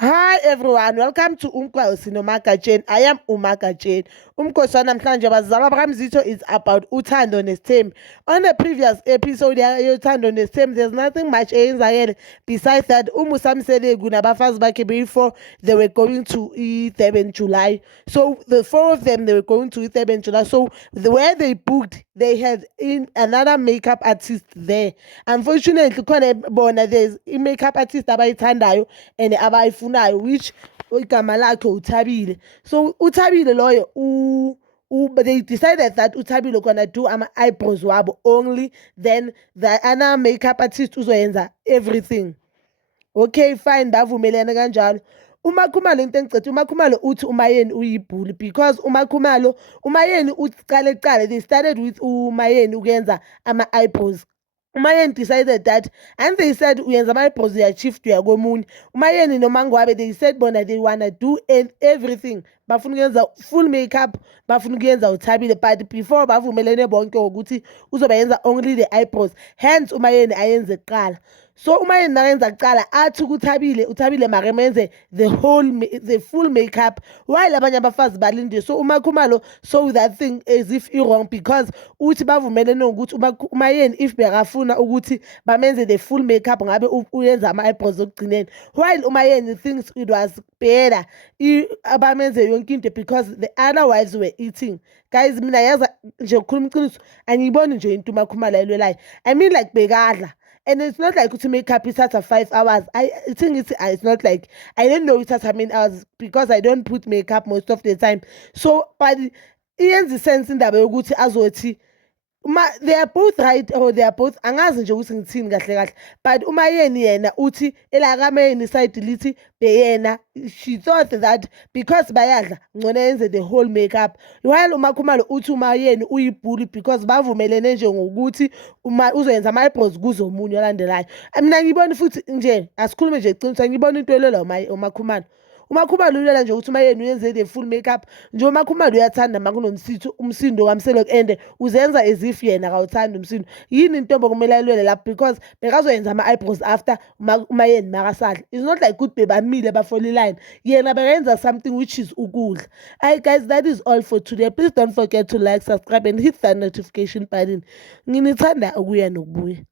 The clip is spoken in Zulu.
Hi everyone, welcome to Umkhosi noMagajeni. I am uMagajeni. Umkhosi wanamhlanje bazalwa bakamzitho is about uthando nesthembu. On the previous episode uthando nesthembu, there's nothing much eyenzakele besides that Musa Mseleku nabafazi bakhe before they were going to Durban July. So the four of them, they were going to Durban July. So where they booked, they had another makeup artist there. Unfortunately, there's a makeup artist abayithandayo and abayifunayo, which igama lakhe uThabile. So uThabile loyo but they decided that uThabile gonna do eyebrows wabo only, then the other makeup artist uzoyenza everything. Okay, fine, bavumelene kanjalo. uMakhumalo into engicethe uMakhumalo uthi uMayeni uyibhuli because uMayeni uqale they started with uMayeni ukuyenza ama-eyebrows. Umayeni decided that, and they said uyenza ama-eyebrows uya-shift uya komunye. Umayeni noMangwabe, they said bona they wanna do everything, bafuna ukuyenza full makeup, bafuna ukuyenza uThabile, but before bavumelene bonke ukuthi uzobayenza only the eyebrows, hence uMayeni ayenze kuqala. So uMayeni nayenza kuqala athi uThabile makemenze the full makeup while abanye abafazi balinde. So uMakhumalo saw that thing as if wrong because uthi bavumelene ukuthi uMayeni if bekafuna ukuthi bamenze the full makeup ngabe uyenza ama-eyebrows okugcineni, while uMayeni thinks it was better abamenze yonke into because the other wives were eating. Guys, mina yaza nje ukukhuluma iqiniso angiyiboni nje into uMakhumalo ayilwelayo. I mean like bekadla. And it's not like to make up it starts 5 hours. I think it's not like I don't know it has hours because I don't put makeup most of the time. So but iyenza sense indaba yokuthi azothi they are both right, or they are both, angazi nje ukuthi ngithini kahle kahle, but uMayeni yena uthi elakamayeni side lithi beyena she thought that because bayadla ngcono yenze the whole makeup, while uMakhumalo uthi uMayeni uyibhuli because bavumelene nje ngokuthi uzoyenza ama-eyebrows kuzomunye olandelayo. Mina ngibona futhi nje asikhulume nje iqiniso, ngibona into elwela uMakhumalo. uMakhumalo ulela nje ukuthi uMayeni uyenze the full makeup nje. uMakhumalo uyathanda umsindo kaMseleku and uzenza as if yena akawuthanda umsindo. Yini intombi kumele ayilwele lapho because bekazoyenza ama-eyebrows after uMayeni makasadla. It's not like ukuthi bebamile bafole iline, yena bekayenza something which is ukudla. Alright guys, that is all for today. Please don't forget to like, subscribe and hit that notification button. Nginithanda ukuya nokubuya.